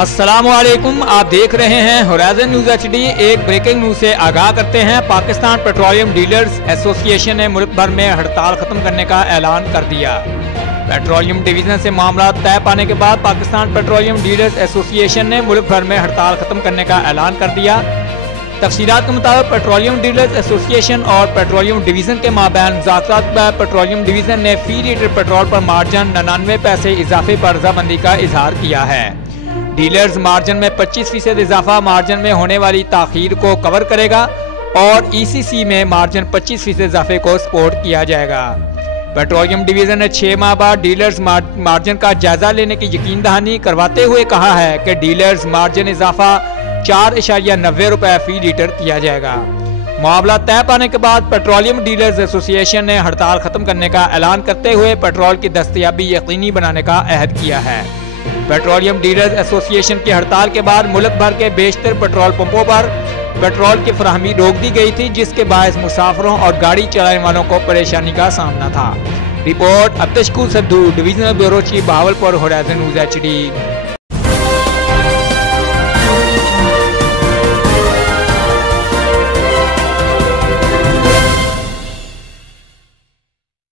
अस्सलामुअलैकुम, आप देख रहे हैं होराइजन न्यूज़ HD। एक ब्रेकिंग न्यूज़ से आगाह करते हैं। पाकिस्तान पेट्रोलियम डीलर्स एसोसिएशन ने मुल्क भर में हड़ताल खत्म करने का ऐलान कर दिया। पेट्रोलियम डिवीज़न से मामला तय पाने के बाद पाकिस्तान पेट्रोलियम डीलर्स एसोसिएशन ने मुल्क भर में हड़ताल खत्म करने का ऐलान कर दिया। तफसीलात के मुताबिक पेट्रोलियम डीलर्स एसोसिएशन और पेट्रोलियम डिवीज़न के माबैन मुज़ाकरात में पेट्रोलियम डिवीज़न ने फी लीटर पेट्रोल पर मार्जिन 99 पैसे इजाफे पर रजामंदी का इजहार किया है। डीलर्स मार्जिन में 25% इजाफा मार्जिन में होने वाली ताखीर को कवर करेगा और ECC में मार्जिन 25% इजाफे को सपोर्ट किया जाएगा। पेट्रोलियम डिवीज़न ने 6 माह बाद डीलर्स मार्जिन का जायजा लेने की यकीन दहानी करवाते हुए कहा है कि डीलर्स मार्जिन इजाफा 4.90 रुपये फी लीटर किया जाएगा। मामला तय पाने के बाद पेट्रोलियम डीलर्स एसोसिएशन ने हड़ताल खत्म करने का ऐलान करते हुए पेट्रोल की दस्तयाबी यकीनी बनाने का अहद किया है। पेट्रोलियम डीलर्स एसोसिएशन की हड़ताल के बाद मुल्क भर के बेशतर पेट्रोल पंपों पर पेट्रोल की फराहमी रोक दी गई थी, जिसके बायस मुसाफिरों और गाड़ी चलाने वालों को परेशानी का सामना था। रिपोर्ट अब्तशकूर Saddu, divisional bureau chief, Bahawalpur, horizon news HD।